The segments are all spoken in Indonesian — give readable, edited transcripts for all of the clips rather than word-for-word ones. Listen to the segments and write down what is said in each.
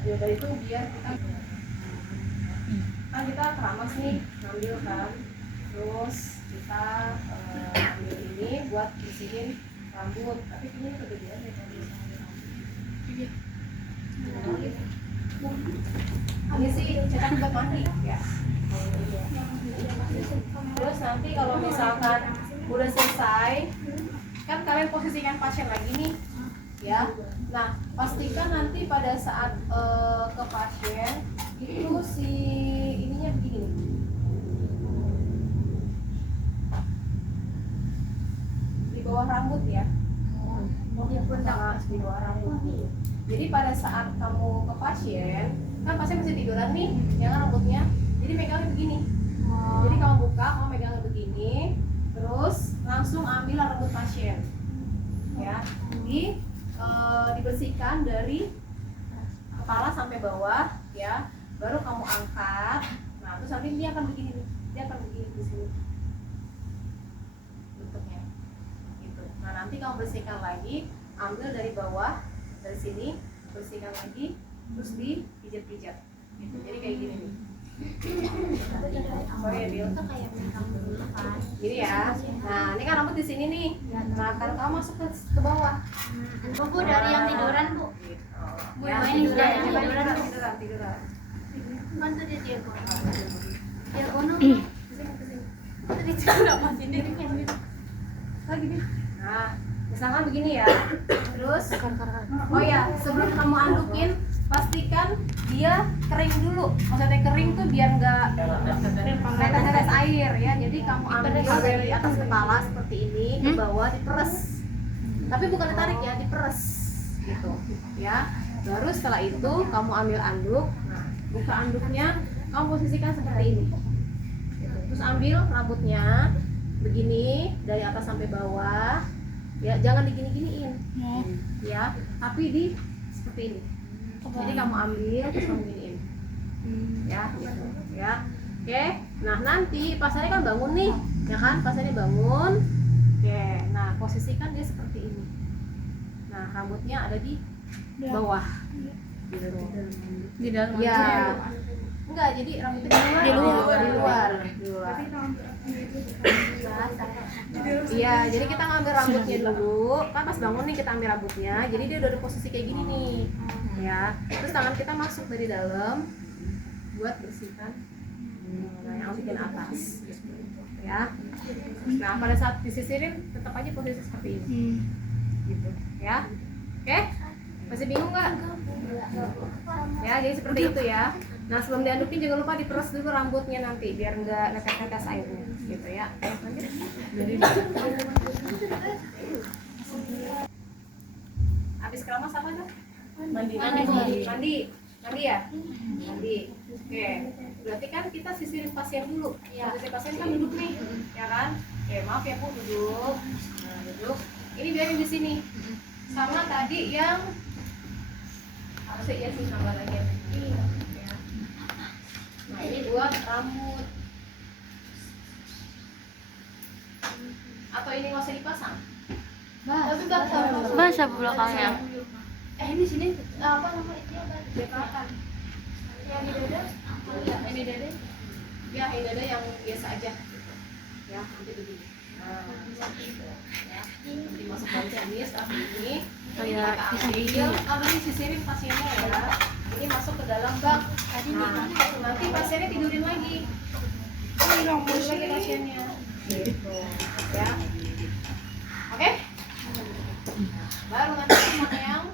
ya dari itu biar kita kan kita keramas nih ngambil kan, terus kita ambil ini buat bersihin rambut, tapi ini kegedean deh kalau misalnya rambut. Ini sih cetak buat mandi ya. Terus nanti kalau misalkan udah selesai, kan kalian posisikan pasien lagi nih, ya. Nah, pastikan nanti pada saat ke pasien itu si ininya begini nih. Di bawah rambut ya. Di bawah rambut. Jadi pada saat kamu ke pasien, kan pasien masih tiduran nih, yang rambutnya. Jadi megangnya begini. Jadi kamu buka, kamu megangnya begini, terus langsung ambil rambut pasien. Ya. Dibersihkan dari kepala sampai bawah, ya. Baru kamu angkat. Nah, terus nanti dia akan begini nih. Dia akan begini di sini. Bentuknya. Gitu. Nah, nanti kamu bersihkan lagi, ambil dari bawah, dari sini, bersihkan lagi, terus dipijat-pijat. Gitu. Jadi kayak gini nih. Sorry ya, Bil. Gini ya. Nah, ini kan rambut di sini nih. Nah, kalau kamu masuk ke bawah. Bu, dari yang tiduran, Bu. Bu, ya, ini sudah yang tiduran. Mana tuh dia Gono? Dia Gono. Tadi tidak masih di sini. Lagi nih. Nah, misalkan begini ya. Terus, oh ya, sebelum kamu andukin, pastikan dia kering dulu. Maksudnya kering tuh biar nggak tetes air ya. Jadi kamu ambil dari atas kepala seperti ini ke bawah, diperes. Tapi bukan ditarik ya, diperes gitu ya. Baru setelah itu kamu ambil anduk. Nah, buka anduknya, kamu posisikan seperti ini. Terus ambil rambutnya begini dari atas sampai bawah. Ya, jangan digini-giniin. Ya, tapi di seperti ini. Jadi kamu ambil terus kamu giniin. Ya, gitu. Ya. Oke. Nah, nanti pasiennya kan bangun nih, ya kan? Pasiennya bangun. Oke. Nah, posisikan dia seperti ini. Nah, rambutnya ada di bawah. Di dalam. Ya. Enggak, jadi rambutnya di luar. Iya, jadi kita ngambil rambutnya dulu. Kan pas bangun nih kita ambil rambutnya. Jadi dia udah ada posisi kayak gini nih. Ya. Terus tangan kita masuk dari dalam buat bersihkan yang bagian atas. Ya. Nah, pada saat disisirin tetap aja posisi seperti ini. Gitu, ya. Oke? Masih bingung nggak? Ya, jadi seperti itu ya. Nah, sebelum diadukin jangan lupa diperes dulu rambutnya nanti biar nggak netes-netes airnya, gitu ya. Lanjut. Habis keramas apa tuh? Mandi ya? Mandi. Oke. Berarti kan kita sisirin pasien dulu. Posisi pasien kan duduk nih, ya kan? Oke, maaf ya Bu, duduk. Nah, duduk. Ini biarin di sini. Sama tadi yang harusnya ya sih tambah lagi. Ya. Nah, ini buat rambut. Atau ini nggak usah dipasang? Tapi Basah belakangnya. Ini sini apa nama itu? Dekrakan. Yang di dada? Ya, ini dada. Ya, ini dada yang biasa aja. Ya, nanti begini. Nah, ya. Nanti masuk dari sini, setelah ini kayak ambil sisirin pasiennya ya. Ini masuk ke dalam bak. Nah, nanti pasiennya tidurin lagi. Tidurin lagi pasiennya. Gitu. Ya. Oke? Baru nanti sama yang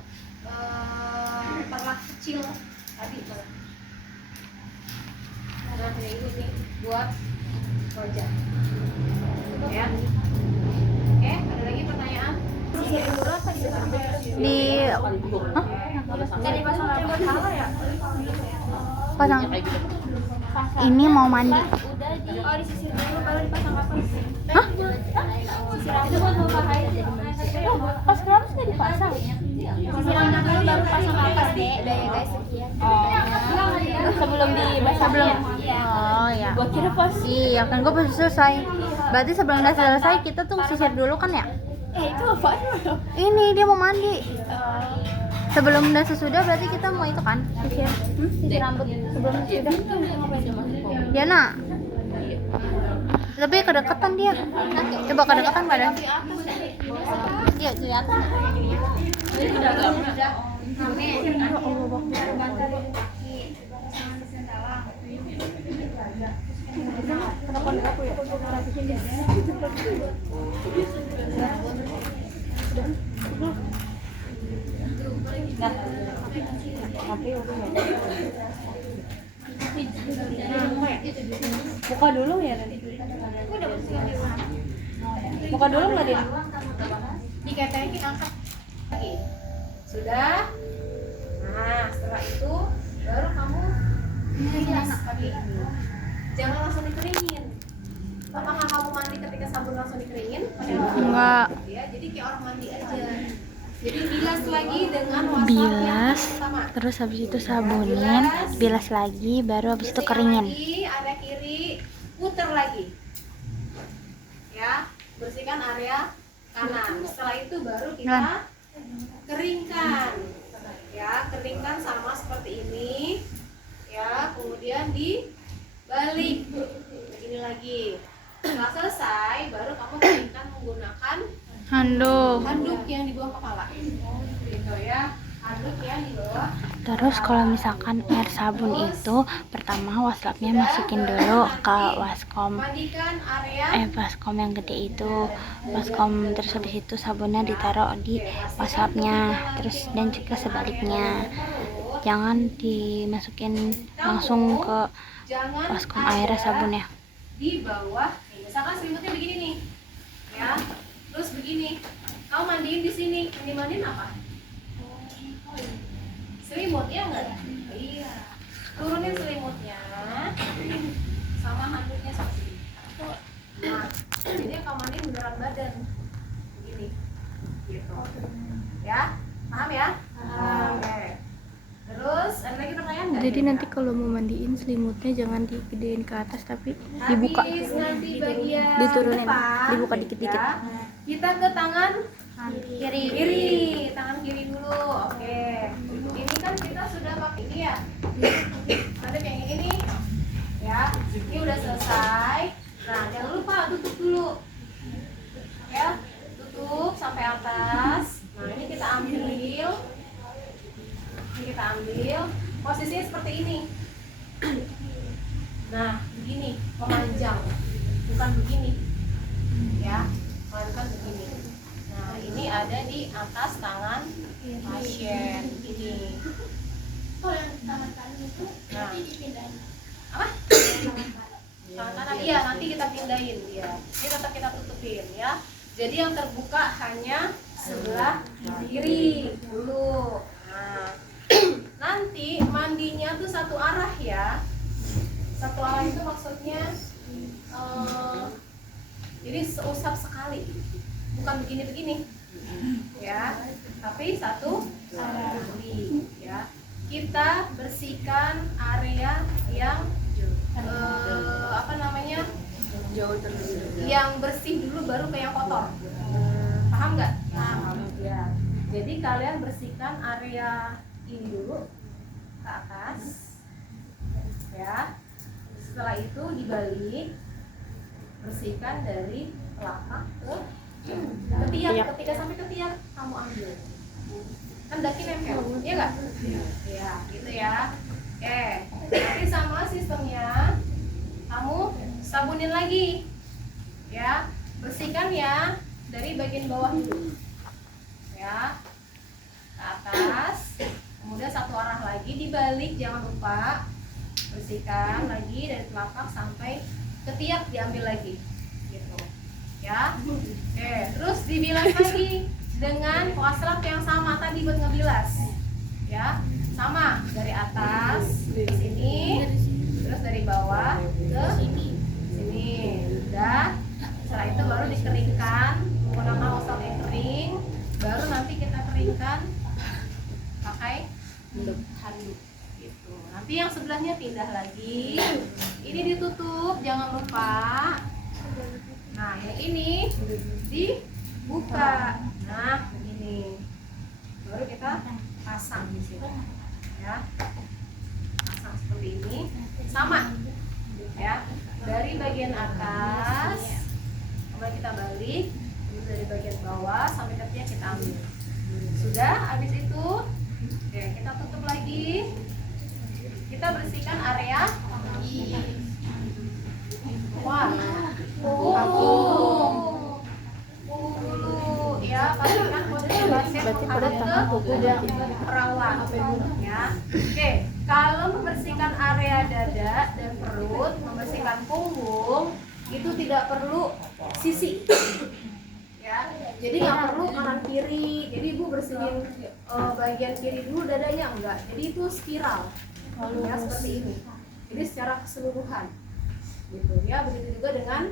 terlak kecil tadi. Nah, ini buat wajah. Ya. Oke, ada lagi pertanyaan? Dari pasang rambut salah ya? Pasang. Ini mau mandi. Oh, disisir dulu baru dipasang kapas. Hah? Sisir rambut itu buat bawa air. Pas keramas nggak dipasang. Sisir rambut dulu baru pasang kapas deh. Udah ya guys, sekian. Sebelum dibasah belum? Oh ya. Gua kira pas. Iya kan gua pas selesai. Berarti sebelum udah selesai kita tuh sisir dulu kan ya? Itu apa? Ini dia mau mandi. Sebelum dan sesudah berarti kita mau itu kan sisir rambut sebelum sesudah. Ya nak. Tapi kedekatan dia. Coba kedekatan badan. Iya kelihatan. Buka dulu ya nanti. Buka dulu nggak dia? Diketekin angkat lagi. Sudah. Nah, setelah itu baru kamu bilas pakai ini. Jangan langsung dikeringin. Apakah kamu mandi ketika sabun langsung dikeringin? Enggak. Ya, jadi kayak orang mandi aja. Jadi bilas lagi dengan wastafel yang Bilas, pertama. terus habis itu sabunin, bilas lagi, baru habis itu keringin. Lagi, area kiri, puter lagi. Ya, bersihkan area kanan. Setelah itu baru kita keringkan. Ya, keringkan sama seperti ini. Ya, kemudian dibalik. Begini lagi. Setelah selesai, baru kamu keringkan menggunakan handuk yang di bawah kepala. Gitu ya. Handuk yang di bawah. Terus kalau misalkan air sabun itu pertama wastafnya masukin dulu ke waskom. Mandikan area Baskom yang gede itu, baskom, terus habis itu sabunnya ditaruh di wastafnya, terus dan juga sebaliknya, jangan dimasukin langsung ke jangan baskom air sabunnya. di bawah. Nih, misalkan selimutnya begini nih, ya, terus begini, kamu mandiin di sini, yang dimandiin apa? Selimut ya enggak? Iya. Turunin selimutnya, sama handuknya seperti ini. Nah, jadi kamu mandiin beneran badan, begini, gitu. Ya, paham ya? Oke. Terus ada lagi pertanyaan nggak? Jadi nanti kalau mau mandiin selimutnya jangan digedein ke atas tapi dibuka, Habis nanti bagian diturunin, depan, dibuka dikit-dikit. ya. Kita ke tangan kiri, tangan kiri dulu. Oke. Ini kan kita sudah pakai ini ya. Ada yang ini nih. Ya, ini udah selesai. Nah, jangan lupa tutup dulu. Ya, tutup sampai atas. Nah, ini kita ambil. Ini kita ambil. Posisinya seperti ini. Nah, begini, memanjang. Bukan begini. Ya, bukan begini. Nah, ini ada di atas tangan pasien ini. Nah, apa? Tangan kanan, iya nanti kita pindahin dia. Ini tetap kita tutupin ya. Jadi yang terbuka hanya sebelah kiri dulu. Nah, nanti mandinya tuh satu arah ya. Satu arah itu maksudnya jadi seusap sekali, bukan begini-begini ya, tapi satu kali ya. Kita bersihkan area yang apa namanya, yang bersih dulu baru ke yang kotor. Paham nggak? Paham ya. Jadi kalian bersihkan area ini dulu ke atas ya. Setelah itu dibalik, bersihkan dari telapak ke ketiak. Ketika sampai ketiak kamu ambil, kan daki nempel, iya nggak? Iya, gitu ya. Oke, nanti sama sistemnya kamu sabunin lagi ya. Bersihkan ya dari bagian bawah dulu ya, ke atas, kemudian satu arah lagi dibalik, jangan lupa bersihkan lagi dari telapak sampai ketiak, diambil lagi gitu ya. Oke, terus dibilas lagi dengan waslap yang sama tadi buat ngebilas ya, sama dari atas ke sini, terus dari bawah ke sini. Udah, setelah itu baru dikeringkan menggunakan waslap yang kering, baru nanti kita keringkan pakai handuk gitu. Nanti yang sebelahnya pindah lagi, ini ditutup jangan lupa. Nah, yang ini dibuka. Nah, begini. Baru kita pasang di sini, ya. Pasang seperti ini, sama, ya. Dari bagian atas, kemudian kita balik, dari bagian bawah sampai tepian kita ambil. Sudah, habis itu, oke, kita tutup lagi. Kita bersihkan area. Wah, dulu ya, pastikan posisi pasien menghadap ke perawat ya. Oke, kalau membersihkan area dada dan perut, membersihkan punggung itu tidak perlu sisi ya, jadi nggak perlu kanan kiri. Jadi ibu bersihin bagian kiri dulu, dadanya enggak, jadi itu spiral ya, seperti ini. Jadi secara keseluruhan gitu ya. Begitu juga dengan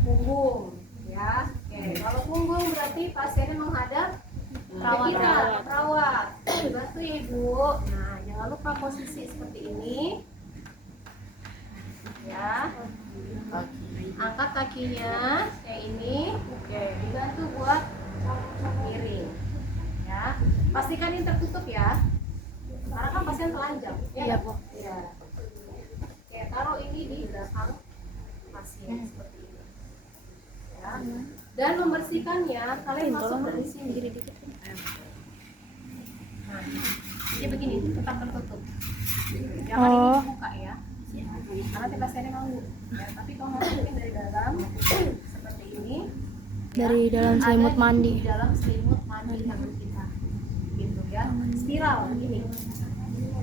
punggung ya. Oke, kalau punggung berarti pasiennya menghadap ke kita, perawat. Bantu ya ibu. Nah, jangan lupa posisi seperti ini ya. Angkat kakinya kayak ini. Oke, dibantu buat miring ya. Pastikan ini tertutup ya, karena kan pasien telanjang. Iya bu. Ya. Oke, taruh ini di belakang pasien seperti ini ya. Dan membersihkannya kalian masuk dari sini. Nah, jadi begini, tetap tertutup. Jangan ini dibuka ya, karena nanti pasiennya mau ya. Tapi kalau masukin dari dalam seperti ini, Dari ya, dalam selimut ada mandi. di dalam selimut mandi tangan kita gitu ya, spiral begini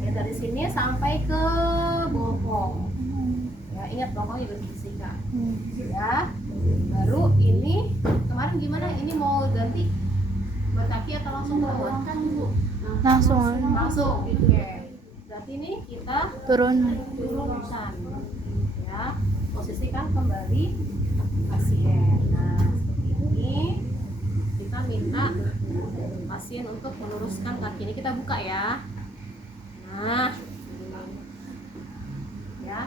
ya, dari sini sampai ke bokong ya. Ingat bokongnya juga dibersihkan ya. Baru ini kemarin gimana, ini mau ganti buat kaki atau langsung ke bawah? Langsung gitu ya. Berarti ini kita turunkan ya, posisikan kembali pasien. Nah, seperti ini kita minta pasien untuk meluruskan kaki. Ini kita buka ya. Nah, ya,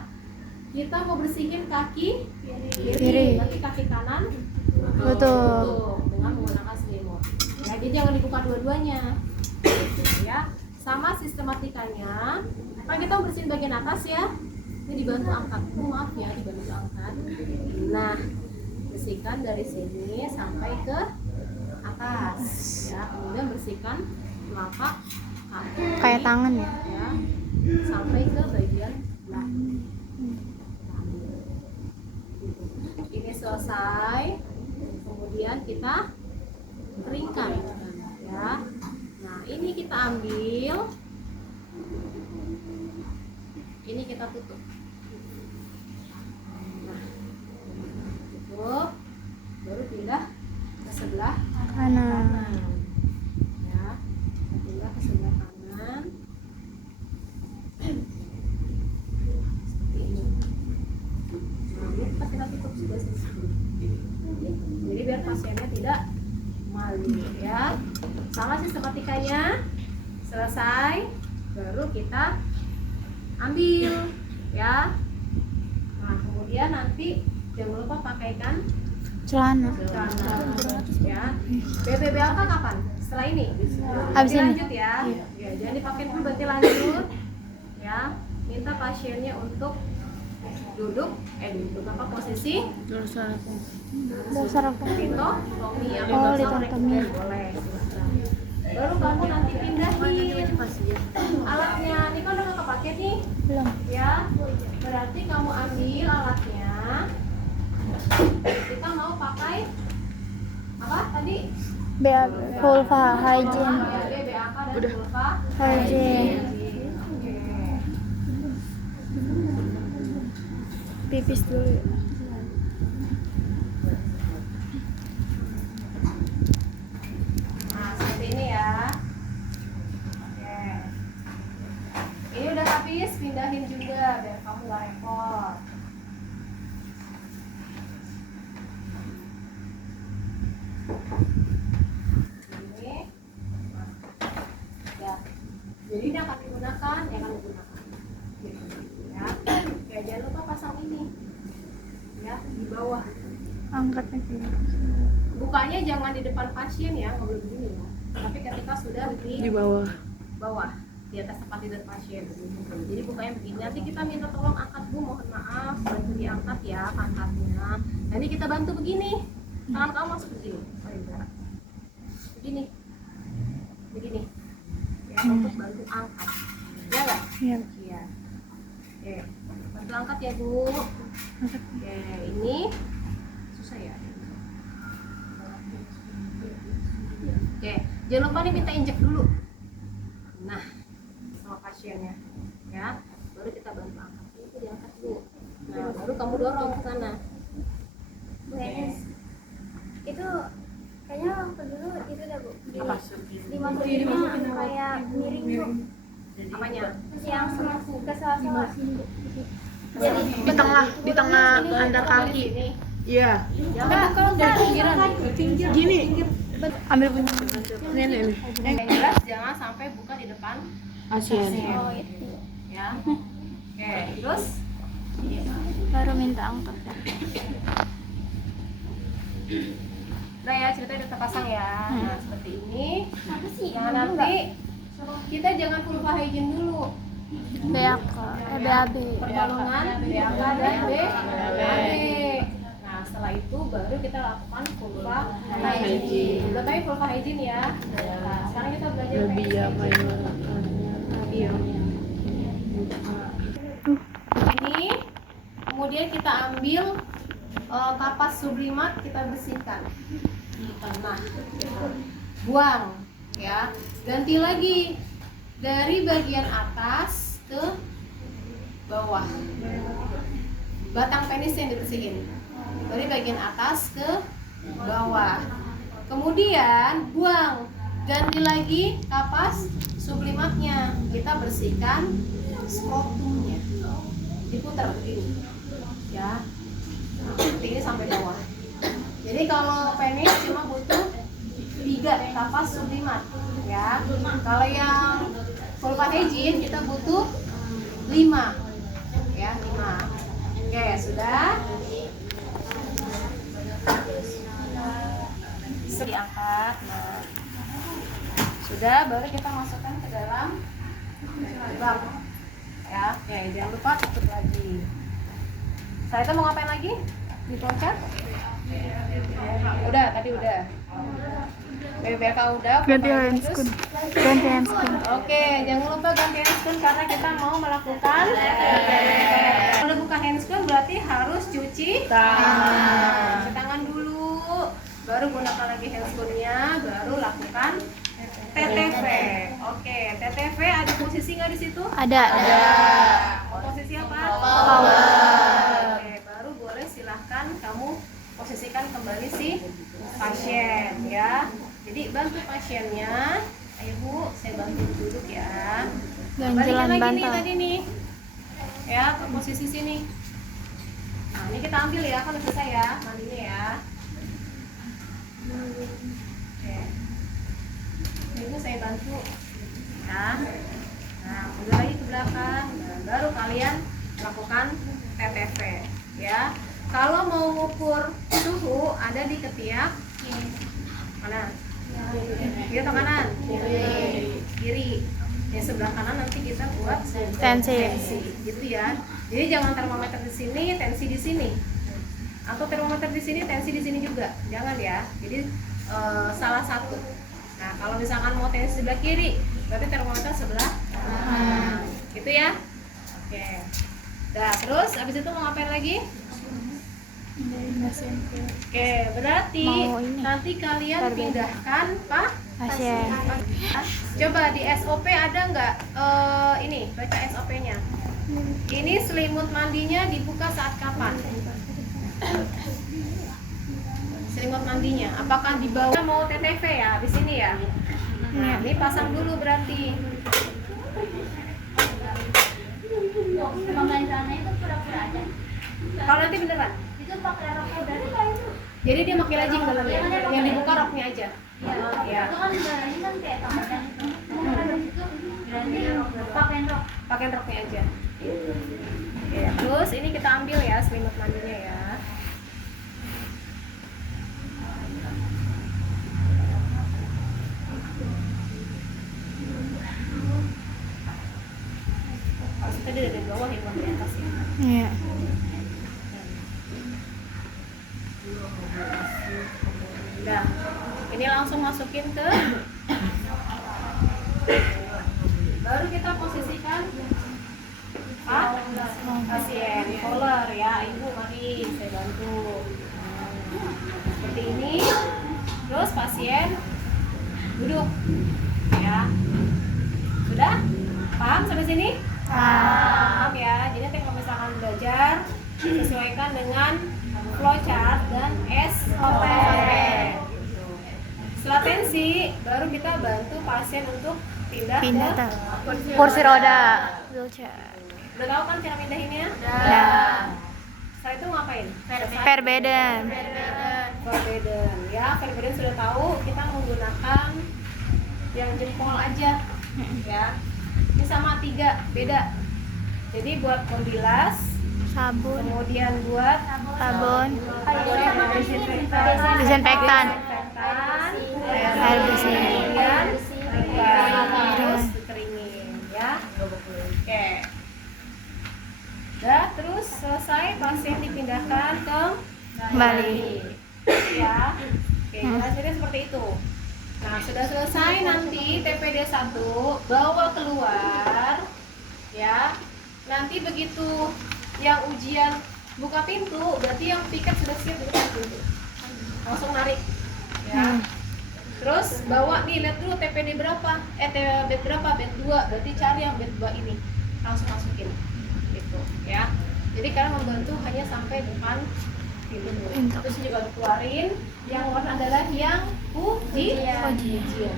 kita mau bersihin kaki kiri, berarti kaki kanan tutup dengan menggunakan selimut ya. Jadi jangan dibuka dua-duanya ya. Sama sistematikanya, kan kita mau bersihin bagian atas ya, ini dibantu angkat. Maaf ya, dibantu angkat. Nah, bersihkan dari sini sampai ke atas ya. Kemudian bersihkan telapak kaki Kayak tangan ya. sampai ke bagian belakang. Ini selesai, kemudian kita keringkan ya. Nah, ini kita ambil, ini kita tutup. Nah, tutup, baru pindah ke sebelah kanan ya. Pindah ke sebelah kanan seperti ini. Nah, ini pas kita tutup sudah selesai. Jadi biar pasiennya tidak malu ya. Sama sistematikanya selesai, baru kita ambil ya. Nah, kemudian nanti jangan lupa pakaikan Celana. ya. BPBLK kapan? Setelah ini? Habis ini. Lanjut ya. Ya, jangan dipakai dulu, berarti lanjut ya. Minta pasiennya untuk duduk apa posisi? Dasar apa? Lito, Tommy, Oh, Lito, Tommy. boleh. Baru kamu nanti pindahin alatnya. Ini kan udah nggak kepake nih Belum. ya. Berarti kamu ambil alatnya. Kita mau pakai apa tadi? Vulva hygiene. Ya, BAK dan vulva Hygiene. Oke. Pipis dulu. Nah, seperti ini ya. Oke. Ini udah habis, pindahin juga biar kamu gak repot. Ini. Ya. Jadi ini akan digunakan, ya akan digunakan. Ya. Ya, jangan lupa pasang ini. Ya, di bawah. Angkatnya sini. Bukanya jangan di depan pasien ya, nggak boleh begini ya. Tapi ketika sudah di Di bawah. bawah di atas tempat tidur pasien. Jadi bukanya begini. Nanti kita minta tolong angkat Bu, mohon maaf, bantu diangkat ya pantatnya. Nanti kita bantu begini. Tangan kamu masuk begini. Begini. Begini. Ya, untuk bantu angkat. Ya nggak? Iya. Iya. Oke. Bantu angkat ya Bu. Oke, ini susah ya. Oke, jangan lupa nih minta injek dulu. Nah, sama pasiennya, ya. Baru kita bantu angkat. Itu diangkat dulu. Nah, baru kamu dorong ke sana. Bu Enes, itu kayaknya waktu dulu itu dah Bu dimasukinnya kayak miring Bu, Apanya? yang ke sela-sela. Jadi di tengah under kaki. Ini. Iya. Jangan kalau dari pinggiran. Gini. Ambil punya. Ini. Yang jelas jangan sampai buka di depan Pasien. oh itu. ya. Oke, terus Baru minta angkat. udah ya, ceritanya udah terpasang ya. Nah, seperti ini. Apa sih? Nah, nanti kita jangan full hygiene dulu. BAB. Pertolongan BAK dan BAB. Nah, setelah itu baru kita lakukan vulva hygiene. Udah tahu vulva hygiene ya. Nah, sekarang kita belajar ini. Kemudian kita ambil kapas sublimat, kita bersihkan. Nah, buang ya. Ganti lagi dari bagian atas ke bawah. Batang penis yang dibersihin. Dari bagian atas ke bawah. Kemudian buang. Ganti lagi kapas sublimatnya. Kita bersihkan skrotumnya. Diputar begini. Ya. Nah, seperti ini sampai bawah. Jadi kalau penis cuma butuh 3 kapas sublimat ya. Kalau yang vulva hygiene kita butuh 5 ya, 5. Oke, sudah. Diangkat. Nah, sudah, baru kita masukkan ke dalam bak ya. Ya, jangan lupa tutup lagi. Saya itu mau ngapain lagi? Ditoncat? Udah, tadi udah. BBK udah. Ganti vulva hygiene handscoon. terus. Ganti handscoon. Oke, jangan lupa ganti handscoon karena kita mau melakukan kalau buka handscoon berarti harus cuci tangan. Cuci tangan dulu, baru gunakan lagi handscoonnya, baru lakukan TTV. Oke, TTV ada posisi nggak di situ? Ada. Posisi apa? Oke, baru boleh silahkan kamu posisikan kembali si pasien ya. Jadi bantu pasiennya. Ayo Bu, saya bantu duduk ya. Balikan Ganjelan lagi nih bantal. tadi nih. Ya, ke posisi sini. Nah, ini kita ambil ya, kan udah selesai ya mandinya ya. Oke. Ini saya bantu. Ya. Nah, mundur lagi ke belakang. Nah, baru kalian lakukan TTV ya. Kalau mau ngukur suhu ada di ketiak mana? Kiri atau kanan? Kiri. Yang sebelah kanan nanti kita buat Tensi. gitu ya. Jadi jangan termometer di sini, tensi di sini. Atau termometer di sini, tensi di sini juga. Jangan ya. Jadi salah satu. Nah, kalau misalkan mau tensi sebelah kiri, berarti termometer sebelah kanan. Gitu ya. Oke. Nah, terus abis itu mau ngapain lagi? Oke, berarti Mau ini. nanti kalian pindahkan Pak Pasien. Coba di SOP ada nggak ini baca SOP-nya. Ini selimut mandinya dibuka saat kapan? Selimut mandinya. Apakah di bawah mau TTV ya di sini ya? Nah, ini pasang dulu berarti. Emang dari sana itu pura-pura aja. Kalau nanti beneran. Itu pakai rok dari itu. Jadi dia pakai lajing dalamnya. Yang dibuka roknya aja. Ya. Itu kan ini kan kayak tambahan itu. Itu berarti pakai rok. Pakai roknya aja. Ya, terus ini kita ambil ya selimut mandinya ya. tadi dari bawah ya, bukan dari atas ya. Iya. Udah, ini langsung masukin ke, baru kita posisikan pasien collar ya. Ibu mari saya bantu. Seperti ini. Terus pasien duduk ya. Sudah? Paham sampai sini? Paham ya. Jadi nanti kalau misalkan belajar sesuaikan dengan flowchart dan SOP. Setelah tensi, baru kita bantu pasien untuk pindah Pindah ke tuh. Kursi roda. Wheelchair. Udah tahu kan cara pindahinnya? Udah. Setelah itu ngapain? Verbeden. Verbeden. Ya, verbeden sudah tahu. Kita menggunakan yang jempol aja. Ya. Ini sama 3, beda. Jadi buat membilas, Sabun. kemudian buat Sabun. desinfektan, Desinfektan. Air bersih. kemudian terus dikeringin ya. Oke. Udah, terus selesai pasien dipindahkan ke Kembali. ya. Oke, hasilnya seperti itu. Nah, sudah selesai nanti TPD 1 bawa keluar ya. Nanti begitu yang ujian buka pintu, berarti yang piket sudah siap di depan pintu. Langsung narik ya. Terus bawa nih, lihat dulu TPD berapa, bed berapa, bed 2, berarti cari yang bed 2 ini, langsung masukin gitu ya. Jadi kalian membantu hanya sampai depan pintu. Terus juga dikeluarin, yang warna adalah yang ujian. Gitu.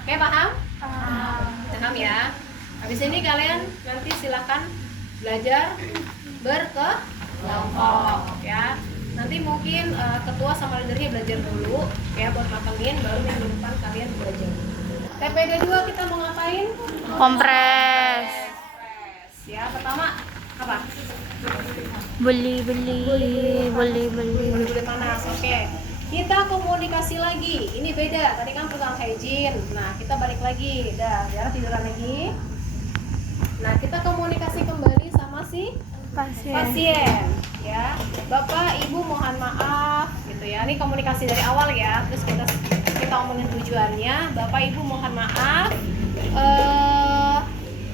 Oke, paham? Paham ya. Habis ini kalian nanti silakan belajar berkelompok ya. Nanti mungkin ketua sama leadernya belajar dulu ya, buat matengin, baru minggu depan kalian belajar. TPD 2 kita mau ngapain? Kompres. Ya, pertama apa? Beli. Buli panas. Oke. Kita komunikasi lagi. Ini beda. Tadi kan pegang hygiene. Nah, kita balik lagi. Dah, biar tiduran lagi. Nah, kita komunikasi kembali sama si pasien ya. Bapak Ibu mohon maaf gitu ya. Ini komunikasi dari awal ya. Terus kita omongin tujuannya. Bapak Ibu mohon maaf.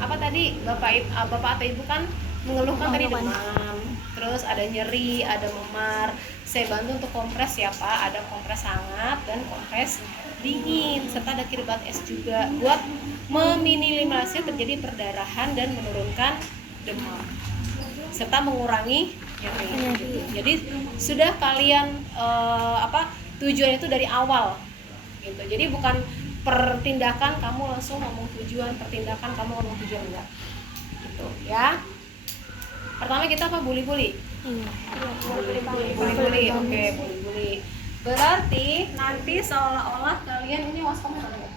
Apa tadi? Bapak atau Ibu kan mengeluhkan tadi demam. Terus ada nyeri, ada memar. Saya bantu untuk kompres ya Pak. Ada kompres hangat dan kompres dingin, serta ada kirbat es juga buat meminimalisir terjadi perdarahan dan menurunkan demam, serta mengurangi nyeri. Jadi sudah kalian tujuan itu dari awal gitu. Jadi bukan pertindakan kamu langsung ngomong tujuan, pertindakan kamu ngomong tujuan, enggak gitu ya. Pertama kita apa? Buli-buli. Buli-buli. Oke, buli-buli. Berarti nanti seolah-olah kalian ini waskomnya mana ya?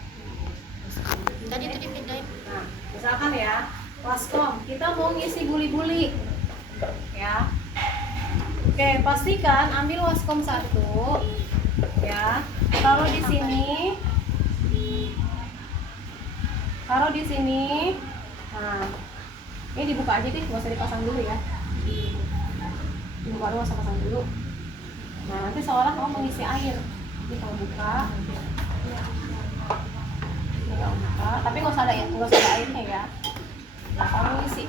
Tadi itu dipindahin. Nah, misalkan ya, waskom, kita mau ngisi buli-buli. Ya. Oke, pastikan ambil waskom 1 ya. Taruh di sini. Nah, ini dibuka aja deh, nggak usah dipasang dulu ya. Dibuka dulu, nggak usah pasang dulu. Nah, nanti seolah kamu mengisi air. Ini kamu buka. Ini kamu buka, tapi nggak usah ada airnya ya. Nah, kamu isi.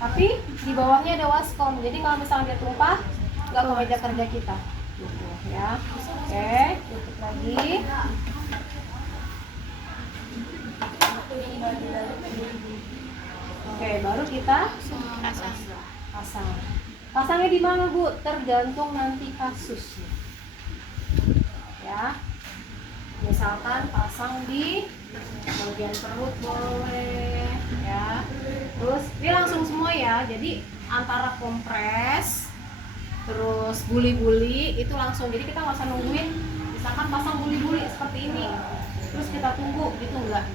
Tapi di bawahnya ada waskom. Jadi kalau misalnya dia tumpah, nggak ke meja kerja kita. Gitu ya. Oke, tutup lagi. Oke, baru kita pasang. Pasangnya di mana Bu? Tergantung nanti kasusnya. Ya. Misalkan pasang di bagian perut boleh, ya. Terus ini langsung semua ya. Jadi antara kompres, terus buli-buli itu langsung. Jadi kita nggak usah nungguin. Misalkan pasang buli-buli seperti ini, terus kita tunggu, gitu enggak?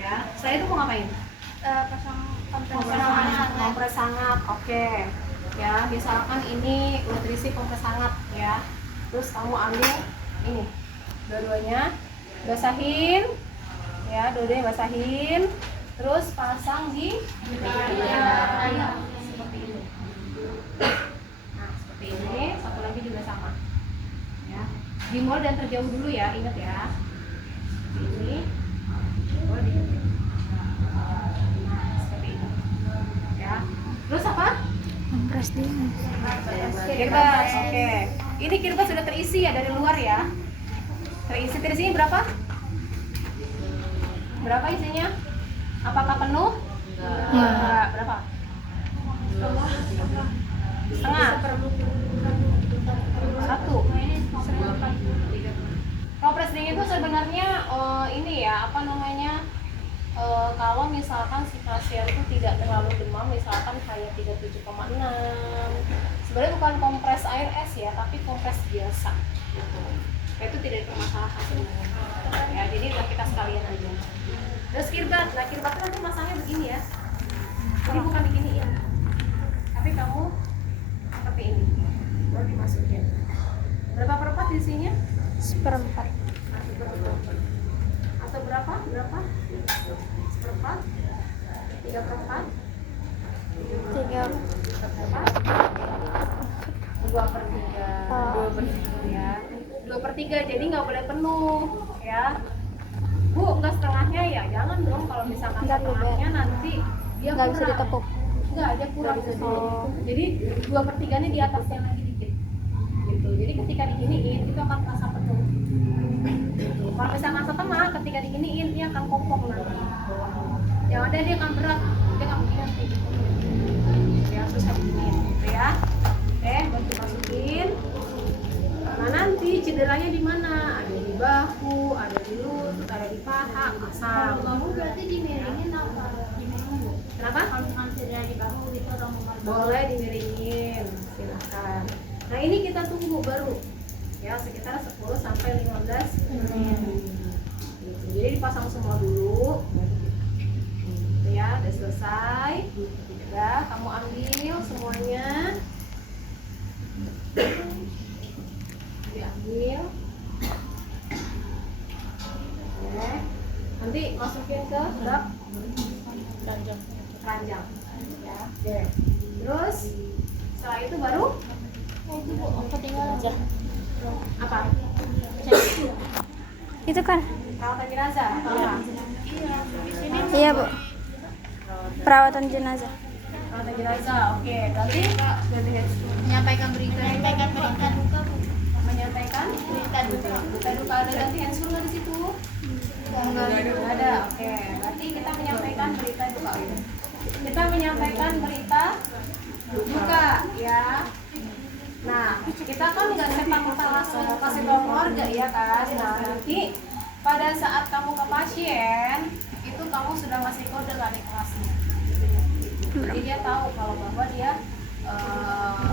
Ya. Saya itu mau ngapain? Pasang Kompres hangat, oke. Ya, misalkan ini nutrisi kompres hangat ya. Terus kamu ambil ini, dua-duanya basahin, ya, dua-duanya basahin. terus pasang di ya, seperti ini. Nah, seperti ini, satu lagi juga sama. Ya. Dimulai dan terjauh dulu ya, ingat ya. Seperti ini. Dimulai di sini. Nah, seperti ini. Ya. Terus apa? Kompres dulu. Kirbas, oke. Ini kirbas sudah terisi ya dari luar ya. Terisi berapa? Berapa isinya? Apakah penuh? Enggak. Berapa? Setengah. Satu. Kompres dingin itu sebenarnya ini ya, apa namanya? Kalau misalkan si pasien itu tidak terlalu demam, misalkan hanya 37,6, sebenarnya bukan kompres air es ya, tapi kompres biasa gitu. Itu tidak bermasalah sebenarnya ya, jadi udah kita sekalian aja. Terus kirbat, nah kirbat itu nanti masangnya begini ya, jadi bukan diginiin, tapi kamu seperti ini, baru dimasukin. Berapa perempat isinya? Seperempat. Nah, seperempat. Atau berapa? Seperempat? 3/4? 2/3 ya, 2/3, jadi nggak boleh penuh ya Bu. Nggak setengahnya ya, jangan dong. Kalau misalkan setengahnya nanti dia Nggak bisa kurang. ditepuk. Nggak, dia kurang jadi 2/3 nya di atasnya lagi dikit gitu. Jadi ketika diginiin itu akan terasa penuh gitu. Kalau misalkan setengah, ketika diginiin dia akan kopong nanti, yang ada dia akan berat, dia akan begini nanti ya, terus kayak begini gitu ya. Bantu masukin. Nah, nanti cederanya di mana? Ada di bahu, ada di lutut, ada di paha, pasang. Kamu berarti dimiringin apa? Dimiringin. Kenapa? Kalau misalkan cedera di bahu gitu atau Boleh dimiringin, silahkan. Nah, ini kita tunggu baru ya, sekitar 10 sampai 15 menit gitu. Jadi dipasang semua dulu gitu ya. Udah selesai ya, kamu ambil semuanya, diambil. Oke, nanti masukin ke bak keranjang ya. Oke. Terus setelah itu baru apa? Itu kan? Perawatan jenazah atau apa? Iya, Bu. Perawatan jenazah. Perawatan jenazah. Oke, berarti menyampaikan berita duka ada ganti handsfree nggak di situ? Nggak ada. Oke, berarti kita menyampaikan berita duka. Kita menyampaikan berita duka ya. Nah, kita kan nggak serta-merta langsung kasih tahu keluarga ya kan. Nah, nanti pada saat kamu ke pasien itu kamu sudah ngasih kode ke adik kelasnya. Jadi dia tahu kalau bahwa dia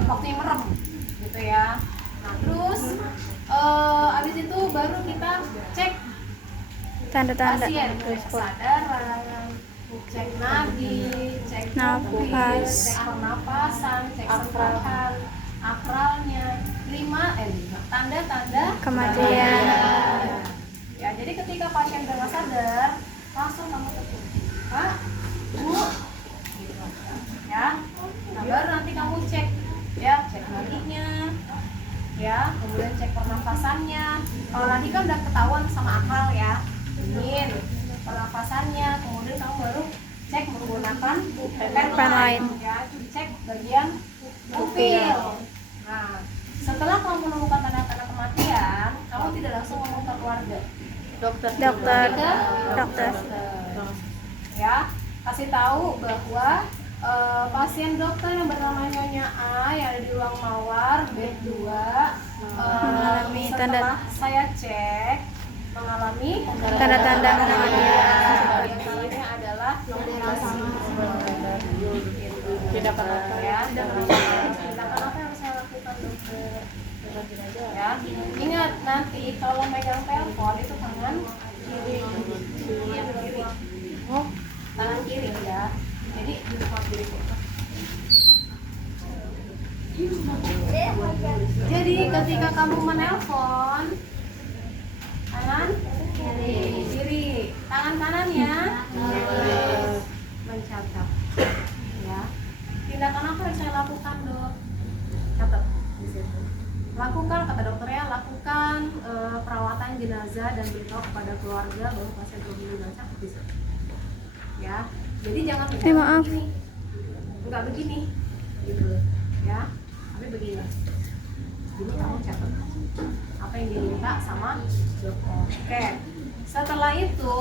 waktunya merem gitu ya. Nah, terus abis itu baru kita cek Tanda-tanda. pasien, cek kesadaran, cek nadi, cek Nafas. cek pernapasan, cek sentuhan, akralnya, lima tanda-tanda Kematian. Ya, jadi ketika pasien udah nggak sadar, langsung kamu tegur, Pak, Bu, gitu. Ya, nah baru nanti kamu cek, ya, cek nadinya, ya, kemudian cek pernafasannya. Kalau nadi kan udah ketahuan sama akal ya, dingin, pernafasannya, kemudian kamu baru cek menggunakan pen lain, ya, cek bagian pupil. Nah, setelah kamu menemukan tanda-tanda kematian, kamu tidak langsung ngomong ke keluarga. Dokter. Ya, kasih tahu bahwa pasien dokter yang bernama Nyonya A yang ada di ruang mawar bed 2 mengalami setelah saya cek mengalami tanda-tanda kematian. Di antaranya adalah tindakan apa ya? Tindakan apa yang harus saya lakukan, dokter? Ya, ingat nanti kalau megang telepon itu tangan kiri, tangan kiri ya. Jadi di depan kiri. Jadi ketika kamu menelpon, tangan kiri, tangan kanannya jenazah dan beritahu kepada keluarga bahwa pasien belum jenazah bisa. Ya, jadi jangan maaf. begini, nggak begini, gitu, ya, tapi begini. Jadi kamu catat apa yang diminta sama dokter. Oke, setelah itu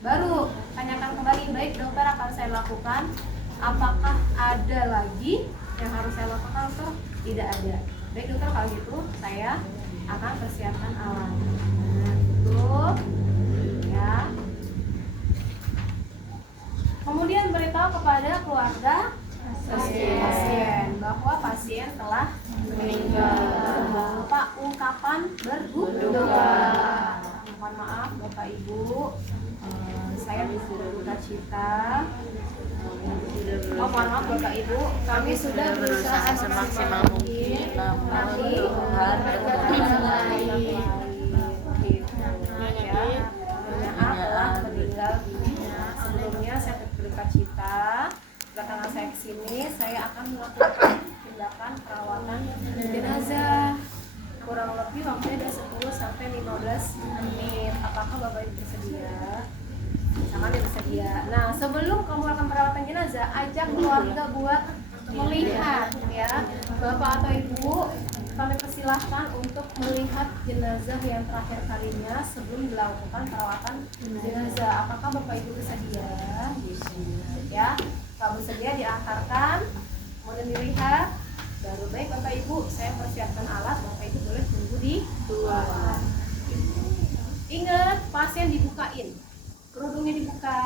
baru tanyakan kembali, baik dokter akan saya lakukan. Apakah ada lagi yang harus saya lakukan atau tidak ada? Baik dokter, kalau gitu saya akan persiapkan alat. Nah, itu ya. Kemudian beritahu kepada keluarga pasien bahwa pasien telah meninggal. Jangan lupa ungkapan berduka. Mohon maaf Bapak Ibu, saya disuruh duka cita. Oh, mohon maaf Bapak Ibu, kami sudah berusaha semaksimal mungkin. Nanti maaf telah meninggal dunia. Sebelumnya saya berduka cita. Belakangan saya kesini, saya akan melakukan tindakan perawatan jenazah. Kurang lebih waktunya ada 10 sampai 15 menit. Apakah Bapak Ibu bersedia? Sangat bersedia. Nah, sebelum kamu melakukan perawatan jenazah, ajak keluarga buat melihat, ya. Bapak atau Ibu, kami persilahkan untuk melihat jenazah yang terakhir kalinya sebelum dilakukan perawatan jenazah. Apakah Bapak Ibu bersedia? Ya, kalau bersedia diantarkan, kemudian dilihat. Baru baik Bapak Ibu, saya persiapkan alat. Bapak Ibu boleh tunggu di luar. Ingat, pasien dibukain, kerudungnya dibuka,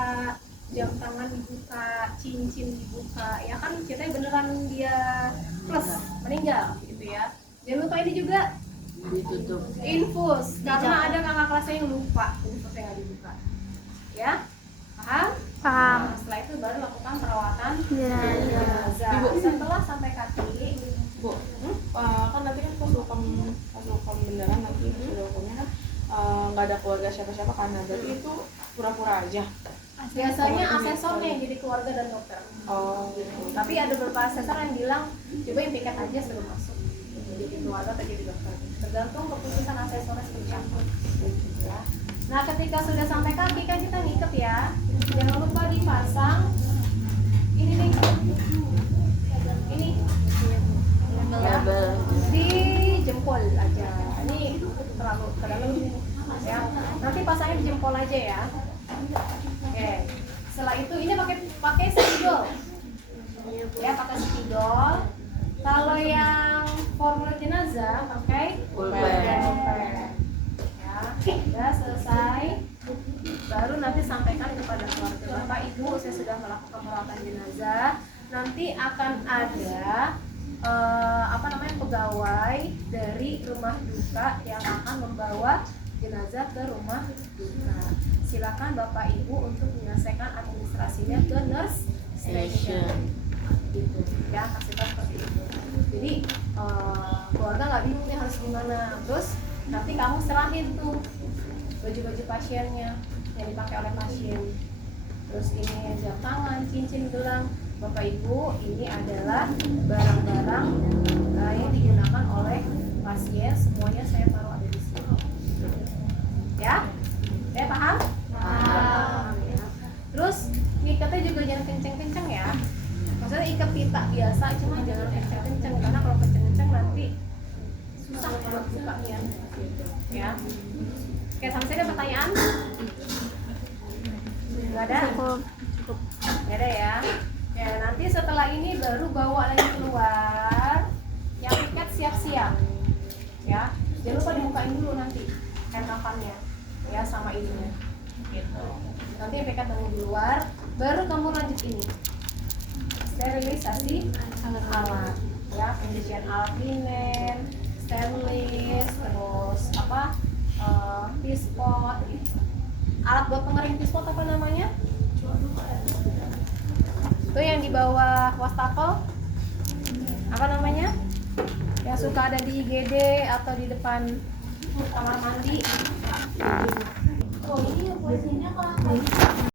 jam tangan dibuka, cincin dibuka. Ya kan ceritanya beneran dia plus meninggal gitu ya. Jangan lupa ini juga ditutup infus, karena ada kakak kelasnya yang lupa infusnya nggak dibuka. Ya, paham? Paham. Nah, setelah itu baru lakukan perawatan Jenazah. jenazah. Setelah sampai kaki, Bu, kan nanti kan pas hukum beneran nanti sudah hukumnya kan nggak ada keluarga siapa-siapa kan, berarti itu pura-pura aja. biasanya asesornya yang jadi keluarga dan dokter. Oh, gitu. Tapi ada beberapa asesor yang bilang coba yang tiket aja sebelum masuk, jadi keluarga atau jadi dokter. Tergantung keputusan asesornya seperti apa. Ya. Nah, ketika sudah sampai kaki kan kita ngikat ya. Jangan lupa dipasang ini nih. Ini ya, di jempol aja. Ini terlalu ke dalam ya. Nanti pasangnya di jempol aja ya. Oke. Setelah itu ini pakai spidol. Ya, pakai spidol. Kalau yang formulir jenazah pakai pulpen. Ya, sudah selesai. Baru nanti sampaikan kepada keluarga. Bapak Ibu, saya sudah melakukan perawatan jenazah. Nanti akan ada pegawai dari rumah duka yang akan membawa jenazah ke rumah duka. Silakan Bapak Ibu untuk menyelesaikan administrasinya ke nurse station. Gitu ya, kasih tahu seperti itu. Jadi keluarga nggak bingung nih harus gimana. Terus nanti kamu serahin tuh baju-baju pasiennya yang dipakai oleh pasien. Terus ini jam tangan, cincin, gelang. Bapak Ibu, ini adalah barang-barang yang digunakan oleh pasien. Semuanya saya taruh ada di sini. Ya, saya paham? Paham. Ya. Terus ngikatnya juga jangan kenceng-kenceng ya. Maksudnya ikat pita biasa, cuma jangan kenceng-kenceng karena kalau kenceng-kenceng nanti susah buat bukanya. Ya. Oke, sampai sini ada pertanyaan? Nggak ada? Cukup. Nggak ada ya. Ya, nanti setelah ini baru bawa lagi keluar. Yang ikat siap-siap. Ya, jangan lupa dibukain dulu nanti kain kafannya. Ya, sama ininya. Gitu. Nanti yang ikat tunggu di luar, baru kamu lanjut ini. Sterilisasi alat. Ya, pencucian alat linen, stainless, terus pispot gitu. Alat buat pengering pispot apa namanya? Itu yang di bawah wastafel apa namanya? Yang suka ada di IGD atau di depan kamar mandi. Oh, ini posisinya kalau